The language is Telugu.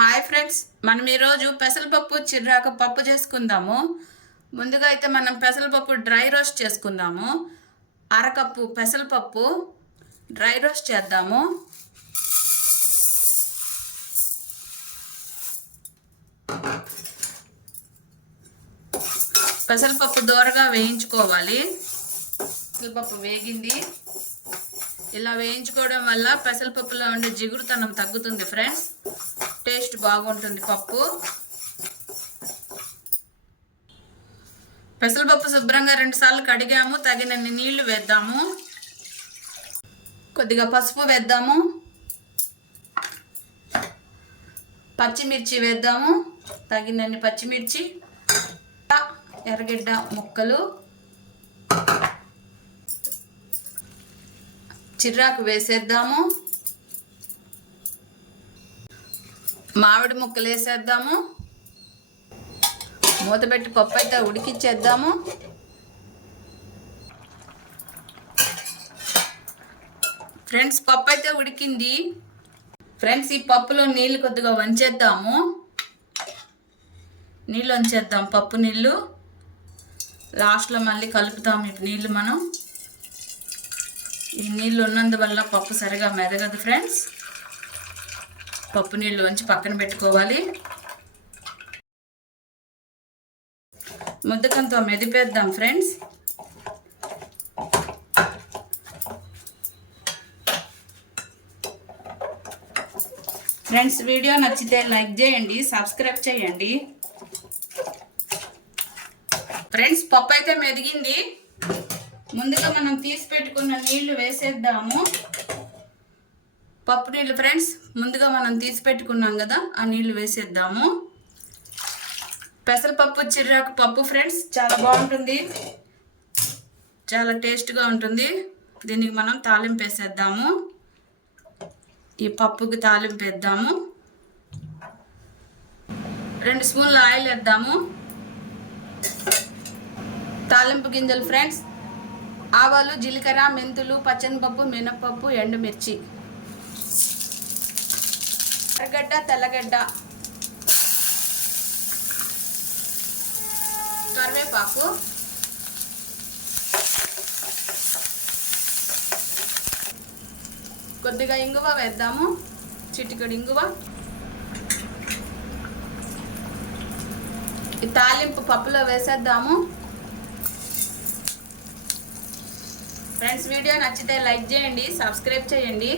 హాయ్ ఫ్రెండ్స్, మనం ఈరోజు పెసరపప్పు చిర్రాకు పప్పు చేసుకుందాము. ముందుగా అయితే మనం పెసరపప్పు డ్రై రోస్ట్ చేసుకుందాము. అరకప్పు పెసరపప్పు డ్రై రోస్ట్ చేద్దాము. పెసరపప్పు దోరగా వేయించుకోవాలి. పెసరపప్పు వేగింది. ఇలా వేయించుకోవడం వల్ల పెసరపప్పులో ఉండే జిగురుతనం తగ్గుతుంది ఫ్రెండ్స్. టేస్ట్ బాగుంటుంది పప్పు. పెసరపప్పు శుభ్రంగా 2 సార్లు కడిగాము. తగినన్ని నీళ్లు వేద్దాము. కొద్దిగా పసుపు వేద్దాము. పచ్చిమిర్చి వేద్దాము. తగినన్ని పచ్చిమిర్చి, ఎర్రగడ్డ ముక్కలు, చిర్రాకు వేసేద్దాము. మామిడి ముక్కలు వేసేద్దాము. మూతపెట్టి పప్పు అయితే ఉడికిచ్చేద్దాము. ఫ్రెండ్స్, పప్పు అయితే ఉడికింది. ఫ్రెండ్స్, ఈ పప్పులో నీళ్ళు కొద్దిగా వంచేద్దాము. నీళ్ళు వంచేద్దాం. పప్పు నీళ్ళు లాస్ట్లో మళ్ళీ కలుపుతాము. ఇటు నీళ్ళు మనం ఈ నీళ్ళు ఉన్నందువల్ల పప్పు సరిగా మెదగదు ఫ్రెండ్స్. పప్పు నీళ్ళు వంచి పక్కన పెట్టుకోవాలి. ముద్దకంతో మెదిపేద్దాం ఫ్రెండ్స్. ఫ్రెండ్స్, వీడియో నచ్చితే లైక్ చేయండి, సబ్స్క్రైబ్ చేయండి. ఫ్రెండ్స్, పప్పు అయితే మెదిగింది. ముందుగా మనం తీసి పెట్టుకున్న నీళ్లు వేసేద్దాము. పప్పు నీళ్ళు ఫ్రెండ్స్, ముందుగా మనం తీసి పెట్టుకున్నాం కదా, ఆ నీళ్లు వేసేద్దాము. పెసరపప్పు చిర్రాకు పప్పు ఫ్రెండ్స్ చాలా బాగుంటుంది, చాలా టేస్ట్గా ఉంటుంది. దీనికి మనం తాలింపు వేసేద్దాము. ఈ పప్పుకి తాలింపు వేద్దాము. 2 స్పూన్ల ఆయిల్ వేద్దాము. తాలింపు గింజలు ఫ్రెండ్స్, ఆవాలు, జీలకర్ర, మెంతులు, పచ్చనిపప్పు, మినపప్పు, ఎండుమిర్చి, ఎర్రగడ్డ, తెల్లగడ్డ, కరివేపాకు, కొద్దిగా ఇంగువ వేద్దాము. చిటికెడు ఇంగువ. ఈ తాలింపు పప్పులో వేసేద్దాము. ఫ్రెండ్స్, వీడియో నచ్చితే లైక్ చేయండి, సబ్స్క్రైబ్ చేయండి.